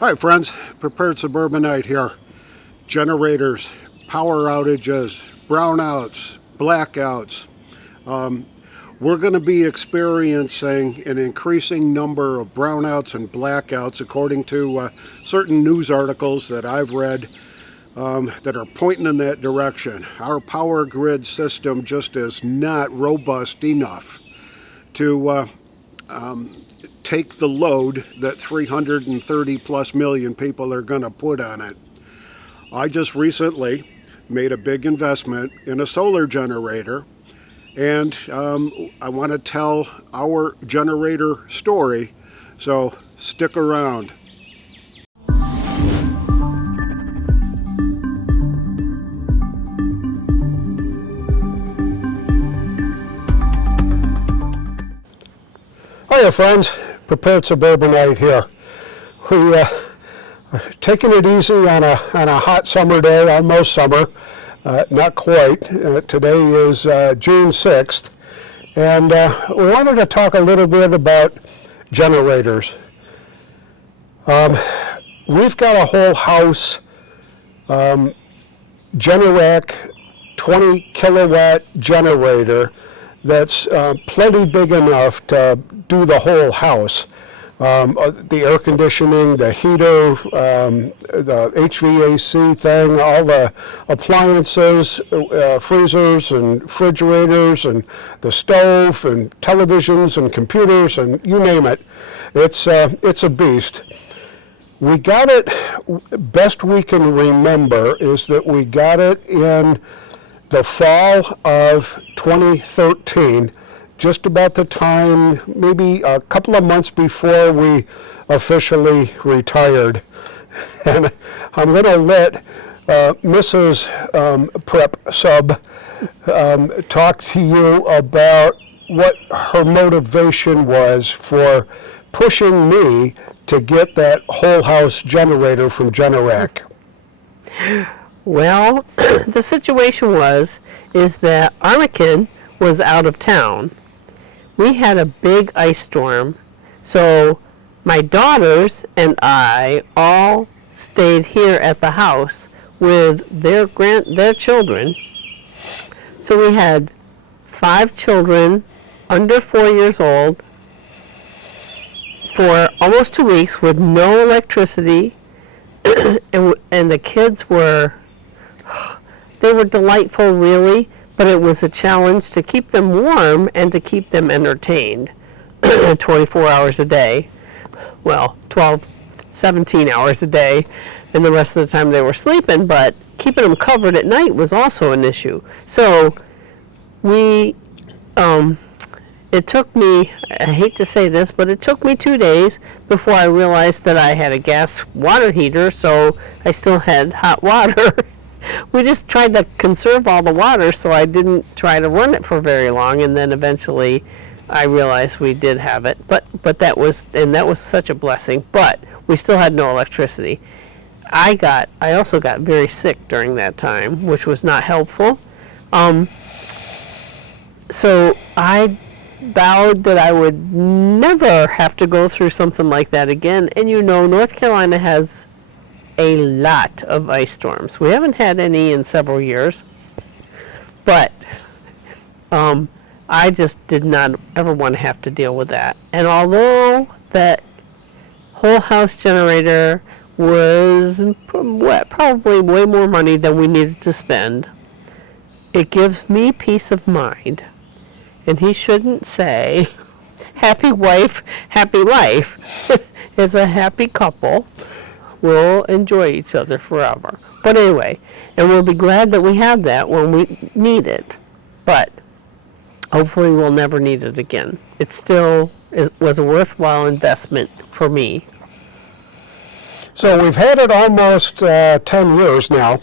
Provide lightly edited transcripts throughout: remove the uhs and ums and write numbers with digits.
Hi friends, Prepared Suburbanite here. Generators, power outages, brownouts, blackouts. We're going to be experiencing an increasing number of brownouts and blackouts according to certain news articles that I've read that are pointing in that direction. Our power grid system just is not robust enough to take the load that 330 plus million people are going to put on it. I just recently made a big investment in a solar generator, and I want to tell our generator story, so stick around. Hiya friends, Prepared Suburbanite here. We taking it easy on a hot summer day, almost summer, not quite. Today is June 6th, and we wanted to talk a little bit about generators. We've got a whole house Generac 20 kilowatt generator that's plenty big enough to do the whole house. The air conditioning, the heater, the HVAC thing, all the appliances, freezers and refrigerators, and the stove and televisions and computers and you name it. It's a beast. We got it, best we can remember is that we got it in the fall of 2013, just about the time, maybe a couple of months before we officially retired. And I'm going to let Mrs. Prep Sub talk to you about what her motivation was for pushing me to get that whole house generator from Generac. Well, the situation is that Armakin was out of town. We had a big ice storm, so my daughters and I all stayed here at the house with their children. So we had 5 children under 4 years old for almost 2 weeks with no electricity, and the kids were delightful, really, but it was a challenge to keep them warm and to keep them entertained 24 hours a day. Well, 17 hours a day, and the rest of the time they were sleeping, but keeping them covered at night was also an issue. So it took me, I hate to say this, but it took me 2 days before I realized that I had a gas water heater, so I still had hot water. We just tried to conserve all the water, so I didn't try to run it for very long, and then eventually I realized we did have it. But that was such a blessing. But we still had no electricity. I also got very sick during that time, which was not helpful. So I vowed that I would never have to go through something like that again. And North Carolina has a lot of ice storms. We haven't had any in several years, but I just did not ever want to have to deal with that. And although that whole house generator was probably way more money than we needed to spend, it gives me peace of mind. And he shouldn't say, happy wife, happy life. It's a happy couple. We'll enjoy each other forever. But anyway, and we'll be glad that we have that when we need it. But hopefully we'll never need it again. It still was a worthwhile investment for me. So we've had it almost 10 years now.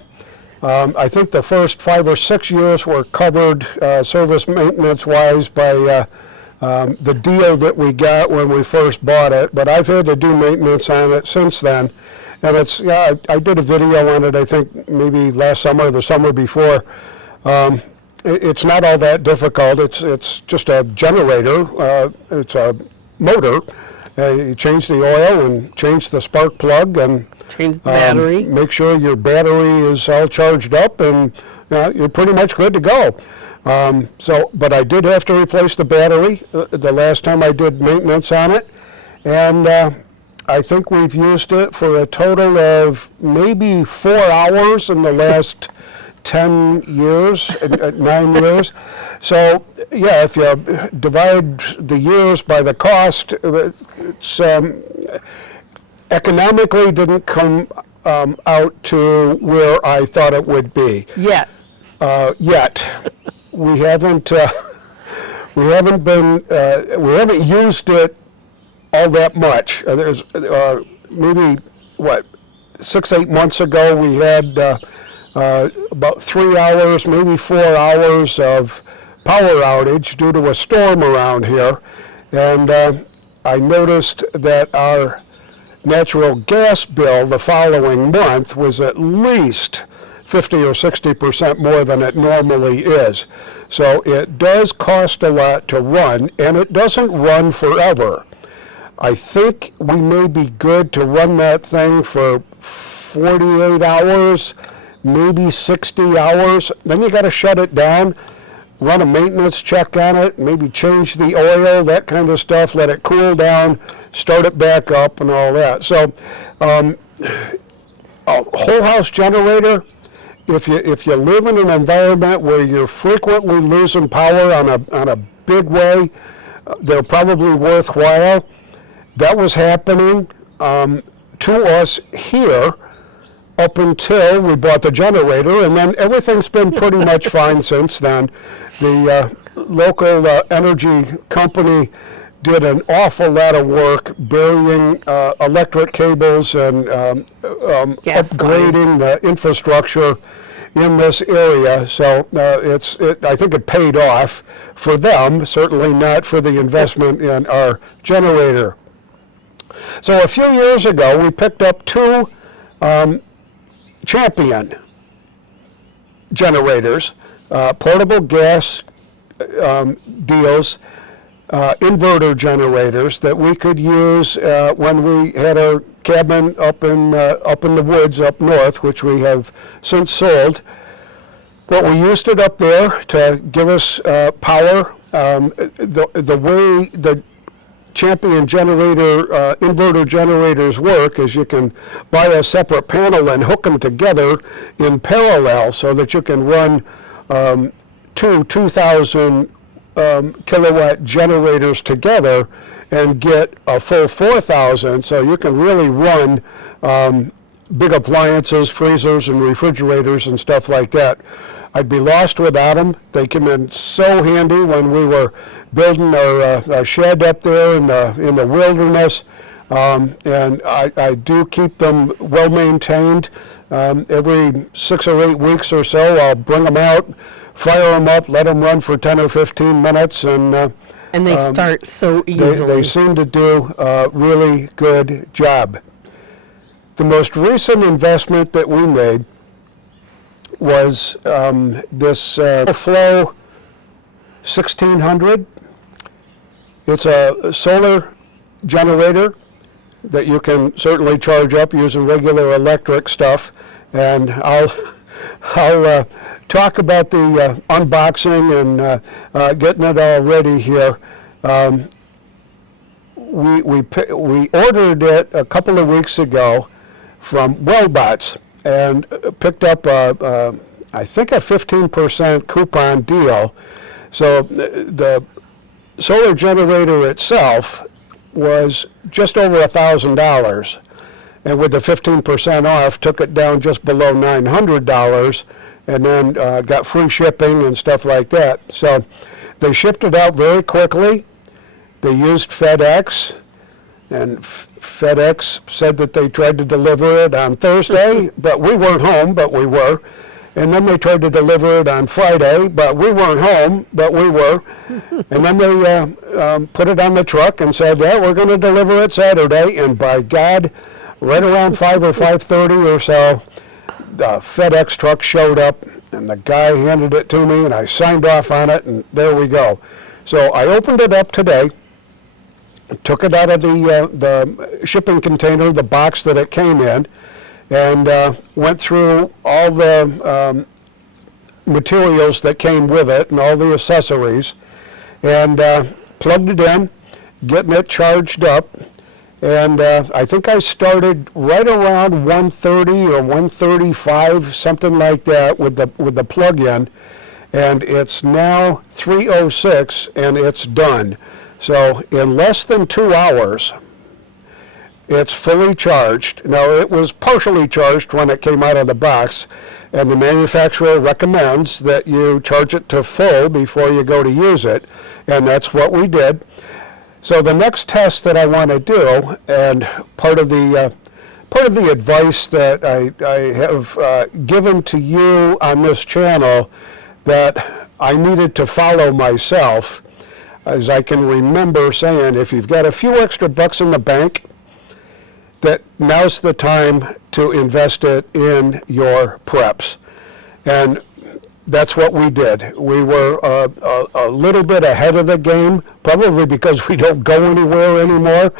I think the first 5 or 6 years were covered service maintenance-wise by the deal that we got when we first bought it. But I've had to do maintenance on it since then. And I did a video on it, I think maybe last summer or the summer before. It's not all that difficult. It's just a generator. It's a motor, You change the oil and change the spark plug and Change the battery. make sure your battery is all charged up, and you're pretty much good to go. But I did have to replace the battery the last time I did maintenance on it, and I think we've used it for a total of maybe 4 hours in the last 10 years, 9 years. So, yeah, if you divide the years by the cost, it's economically didn't come out to where I thought it would be. Yet. Yet. We haven't used it all that much. There's maybe 6-8 months ago we had about 3 hours, maybe 4 hours of power outage due to a storm around here, and I noticed that our natural gas bill the following month was at least 50 or 60% more than it normally is. So it does cost a lot to run, and it doesn't run forever. I think we may be good to run that thing for 48 hours, maybe 60 hours. Then you got to shut it down, run a maintenance check on it, maybe change the oil, that kind of stuff, let it cool down, start it back up and all that. So a whole house generator, if you live in an environment where you're frequently losing power on a big way, they're probably worthwhile. That was happening to us here up until we bought the generator, and then everything's been pretty much fine since then. The local energy company did an awful lot of work burying electric cables and upgrading the infrastructure in this area. So I think it paid off for them, certainly not for the investment in our generator. So a few years ago, we picked up 2 Champion generators, portable gas deals, inverter generators that we could use when we had our cabin up in the woods up north, which we have since sold. But we used it up there to give us power. The way the Champion generator, inverter generators work is you can buy a separate panel and hook them together in parallel so that you can run 2,000 kilowatt generators together and get a full 4,000, so you can really run big appliances, freezers and refrigerators and stuff like that. I'd be lost without them. They came in so handy when we were building our shed up there in the wilderness, and I do keep them well maintained. Every 6 or 8 weeks or so, I'll bring them out, fire them up, let them run for 10 or 15 minutes, and they start so easily. They seem to do a really good job. The most recent investment that we made was this EcoFlow 1600. It's a solar generator that you can certainly charge up using regular electric stuff, and I'll talk about the unboxing and getting it all ready here. We ordered it a couple of weeks ago from Wellbots and picked up I think a 15% coupon deal. So the solar generator itself was just over $1,000, and with the 15% off, took it down just below $900, and then got free shipping and stuff like that. So they shipped it out very quickly. They used FedEx, and FedEx said that they tried to deliver it on Thursday, but we weren't home, but we were. And then they tried to deliver it on Friday, but we weren't home, but we were. And then they put it on the truck and said, yeah, we're going to deliver it Saturday. And by God, right around 5 or 5:30 or so, the FedEx truck showed up, and the guy handed it to me, and I signed off on it, and there we go. So I opened it up today, took it out of the shipping container, the box that it came in, and went through all the materials that came with it and all the accessories, and plugged it in, getting it charged up. And I think I started right around 130 or 135, something like that, with the plug-in, and it's now 3:06 and it's done. So in less than 2 hours, it's fully charged. Now, it was partially charged when it came out of the box, and the manufacturer recommends that you charge it to full before you go to use it, and that's what we did. So the next test that I want to do, and part of the advice that I have given to you on this channel that I needed to follow myself, as I can remember saying, if you've got a few extra bucks in the bank, that now's the time to invest it in your preps. And that's what we did. We were a little bit ahead of the game, probably because we don't go anywhere anymore,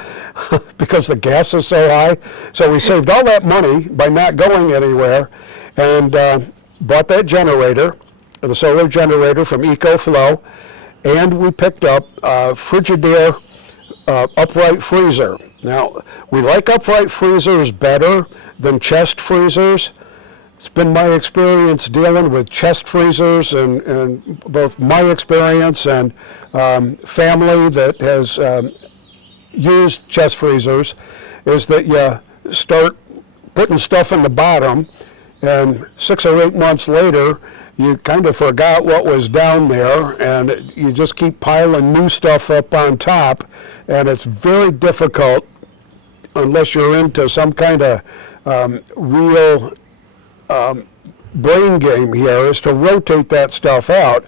because the gas is so high. So we saved all that money by not going anywhere, and bought that generator, the solar generator from EcoFlow, and we picked up a Frigidaire upright freezer. Now, we like upright freezers better than chest freezers. It's been my experience dealing with chest freezers, and both my experience and family that has used chest freezers, is that you start putting stuff in the bottom, and 6 or 8 months later, you kind of forgot what was down there, and you just keep piling new stuff up on top, and it's very difficult, unless you're into some kind of real brain game here, is to rotate that stuff out.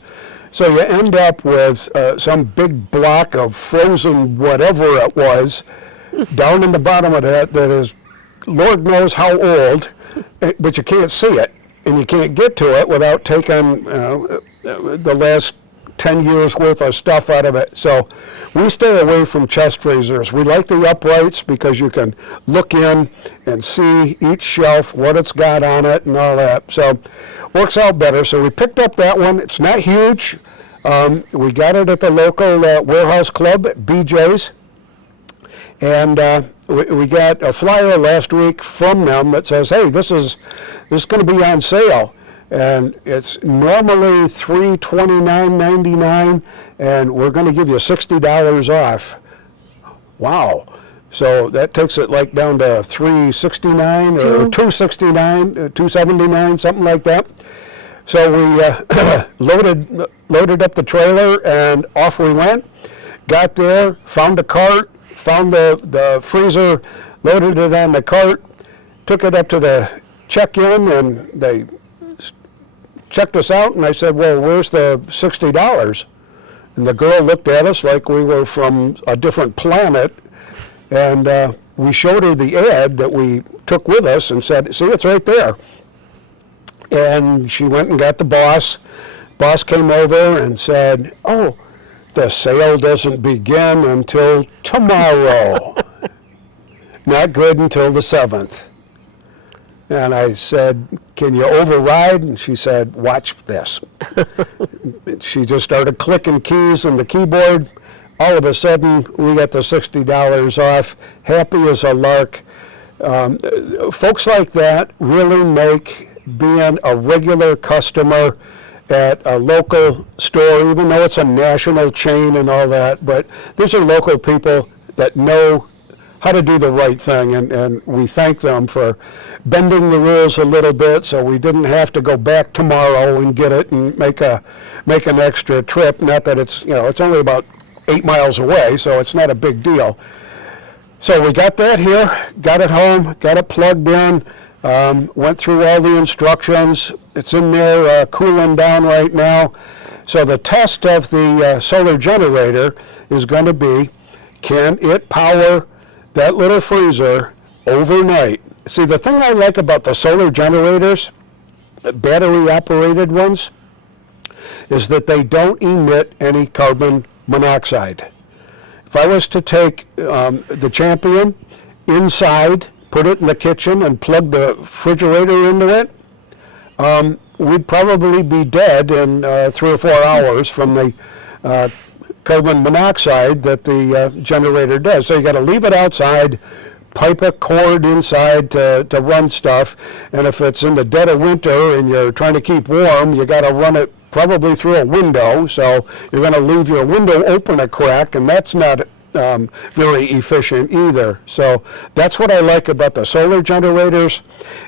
So you end up with some big block of frozen whatever it was down in the bottom of that is Lord knows how old, but you can't see it, and you can't get to it without taking the last 10 years worth of stuff out of it. So we stay away from chest freezers. We like the uprights because you can look in and see each shelf, what it's got on it and all that. So works out better. So we picked up that one. It's not huge. We got it at the local warehouse club at BJ's. And we got a flyer last week from them that says, hey, this is going to be on sale. And it's normally $329.99, and we're going to give you $60 off. Wow. So that takes it like down to $369 or $269, $279, something like that. So we loaded up the trailer, and off we went. Got there, found a cart, found the freezer, loaded it on the cart, took it up to the check-in, and they checked us out, and I said, well, where's the $60? And the girl looked at us like we were from a different planet, and we showed her the ad that we took with us and said, see, it's right there. And she went and got the boss. Boss came over and said, oh, the sale doesn't begin until tomorrow. Not good until the 7th. And I said, can you override? And she said, watch this. She just started clicking keys on the keyboard. All of a sudden, we got the $60 off. Happy as a lark. Folks like that really make being a regular customer at a local store, even though it's a national chain and all that, but these are local people that know how to do the right thing, and we thank them for bending the rules a little bit so we didn't have to go back tomorrow and get it and make an extra trip. Not that it's, it's only about 8 miles away, so it's not a big deal. So we got that here, got it home, got it plugged in, went through all the instructions. It's in there cooling down right now. So the test of the solar generator is going to be, can it power that little freezer overnight? See, the thing I like about the solar generators, battery-operated ones, is that they don't emit any carbon monoxide. If I was to take the Champion inside, put it in the kitchen, and plug the refrigerator into it, we'd probably be dead in 3 or 4 hours from the carbon monoxide that the generator does. So you got to leave it outside, pipe a cord inside to run stuff, and if it's in the dead of winter and you're trying to keep warm, you got to run it probably through a window, so you're going to leave your window open a crack, and that's not very efficient either. So that's what I like about the solar generators,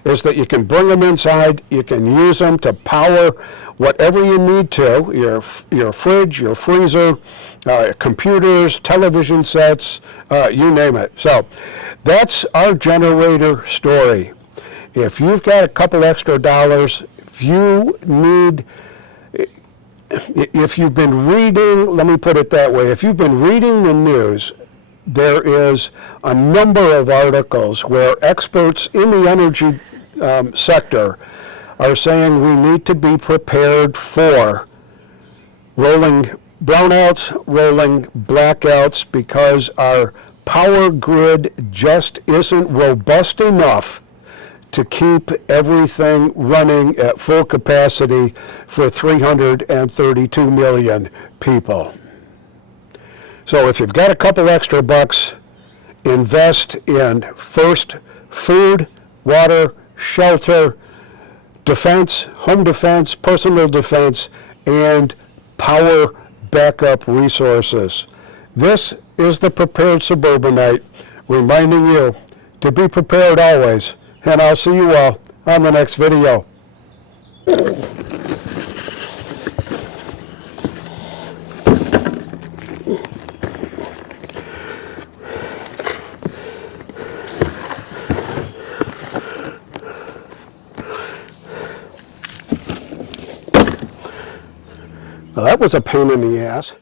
is that you can bring them inside, you can use them to power whatever you need to, your fridge, your freezer, computers, television sets, you name it. So that's our generator story. If you've got a couple extra dollars, if you've been reading, let me put it that way, if you've been reading the news, there is a number of articles where experts in the energy sector are saying we need to be prepared for rolling brownouts, rolling blackouts, because our power grid just isn't robust enough to keep everything running at full capacity for 332 million people. So if you've got a couple extra bucks, invest in first food, water, shelter, defense, home defense, personal defense, and power backup resources. This is the Prepared Suburbanite, reminding you to be prepared always. And I'll see you all on the next video. Well, that was a pain in the ass.